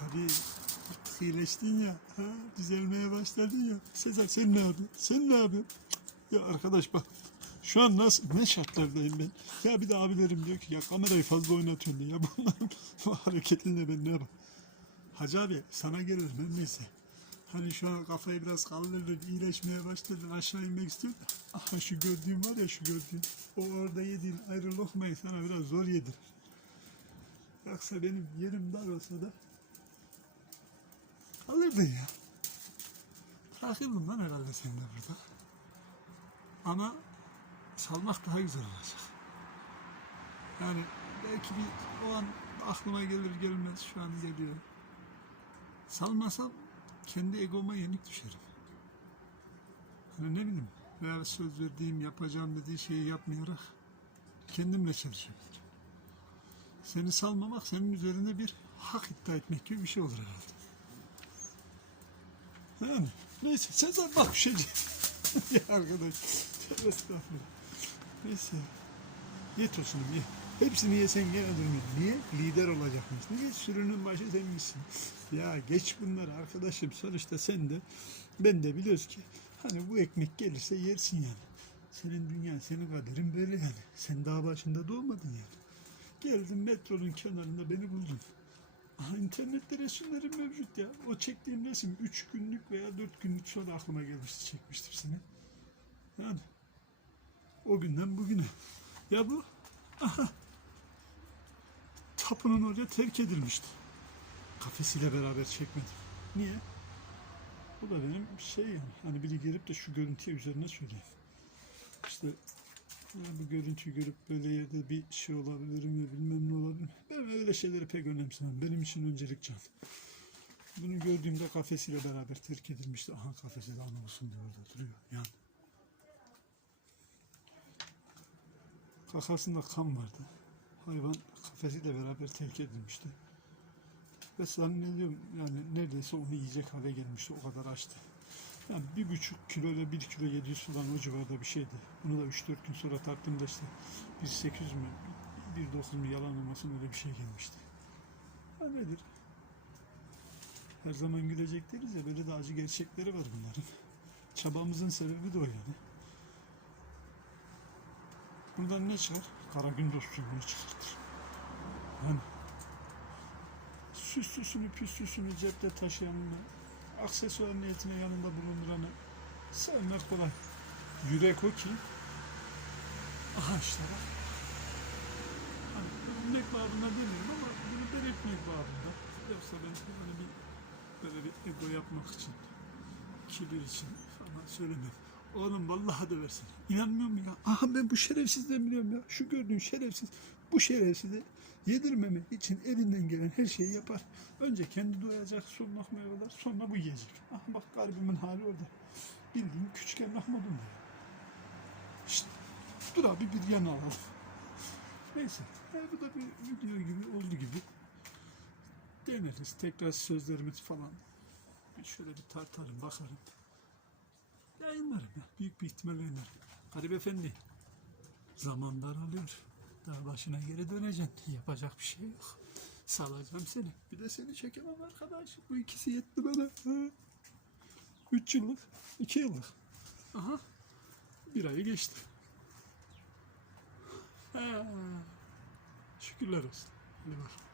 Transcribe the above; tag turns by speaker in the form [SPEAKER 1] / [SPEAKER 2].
[SPEAKER 1] Tabii iyileştin ya. Ha, düzelmeye başladın ya. Sezer sen ne yapıyorsun? Sen ne yapıyorsun? Ya arkadaş bak şu an nasıl ne şartlardayım ben? Ya bir de abilerim diyor ki ya kamerayı fazla oynatıyorsun diye. Ya bunların bu hareketinde ben ne yapayım? Hacı abi sana gelir ben neyse. Hani şu an kafayı biraz kaldırdın, iyileşmeye başladın, aşağı inmek istiyorsun. Aha şu gördüğün var ya şu gördüğün. O orada yediğin ayrı lokmayı sana biraz zor yedirir. Yoksa benim yerim dar olsa da alırdın ya. Bırakırdın lan herhalde sen de burada. Ama salmak daha güzel olacak. Yani belki bir o an aklıma gelir gelmez şu an geliyor. Salmasam kendi egoma yenik düşerim. Hani ne bileyim veya söz verdiğim yapacağım dediği şeyi yapmayarak kendimle çalışabilirim. Seni salmamak senin üzerinde bir hak iddia etmek gibi bir şey olur herhalde. Yani neyse Sezar bak bir şey ya arkadaş. Estağfurullah. Neyse. Ye tosunu ye. Hepsini yesen gene durmuyor. Niye? Lider olacakmış. Niye? Sürünün başı sen misin? Ya geç bunları arkadaşım. Sonuçta sen de ben de biliyoruz ki hani bu ekmek gelirse yersin yani. Senin dünyan, senin kaderin böyle yani. Sen daha başında doğmadın yani. Geldin metronun kenarında beni buldun. İnternette resimlerim mevcut ya. O çektiğim resim 3 günlük veya 4 günlük sonra aklıma gelmişti çekmiştim seni. Yani o günden bugüne. Ya bu aha tapının oraya terk edilmişti. Kafesiyle beraber çekmedim. Niye? Bu da benim şey yani. Hani biri gelip de şu görüntüye üzerine söyleyeyim. İşte bu görüntüyü görüp böyle yerde bir şey olabilir mi bilmem ne olabilir? Ben öyle şeyleri pek önemsemem. Benim için öncelik can. Bunu gördüğümde kafesiyle beraber terk edilmişti. Aha kafesi de ana olsun diye orada duruyor. Yani. Kakasında kan vardı. Hayvan kafesiyle beraber terk edilmişti. Ve zannediyorum yani neredeyse onu yiyecek hale gelmişti. O kadar açtı. Yani bir buçuk kilo ile bir kilo 700 falan o civarda bir şeydi. Bunu da 3-4 gün sonra tarttığımda işte bir 800 mü, bir 9 mu yalan olmasın öyle bir şey gelmişti. Ha nedir? Her zaman gülecek değiliz ya böyle de acı gerçekleri var bunların. Çabamızın sebebi de o yani. Buradan ne çıkar? Kara gün dostluğunu çıkartır. Yani süslüsünü püslüsünü cepte taşıyanını, aksesuar niyetine yanında bulunduranı sevmek kolay. Yürek o ki bak. Hani övünmek babında demiyorum ama bunu belirtmek babında. Yoksa ben hani bir böyle bir ego yapmak için, kibir için falan söylemem. Oğlum vallahi de versin. İnanmıyor musun ya? Aha ben bu şerefsizden biliyorum ya. Şu gördüğün şerefsiz. Bu şerefsizi yedirmemek için elinden gelen her şeyi yapar. Önce kendi doyacak, son lokmaya sonra bu yiyecek. Aha bak garibimin hali orada. Bildiğin küçük Mahmud'un da. İşte dur abi bir yana alalım. Neyse. e, bu da bir video gibi oldu gibi. Deneriz. Tekrar sözlerimiz falan. Şöyle bir tartarım, bakarım. Yayınlarım ya. Büyük bir ihtimalle yayınlarım. Garip Efendi. Zaman daralıyor. Daha başına geri döneceksin. Yapacak bir şey yok. Salacağım seni. Bir de seni çekemem arkadaş. Bu ikisi yetti bana. Üç yıllık, iki yıllık. Aha. Bir ayı geçti. Ha. Şükürler olsun. Hadi bak.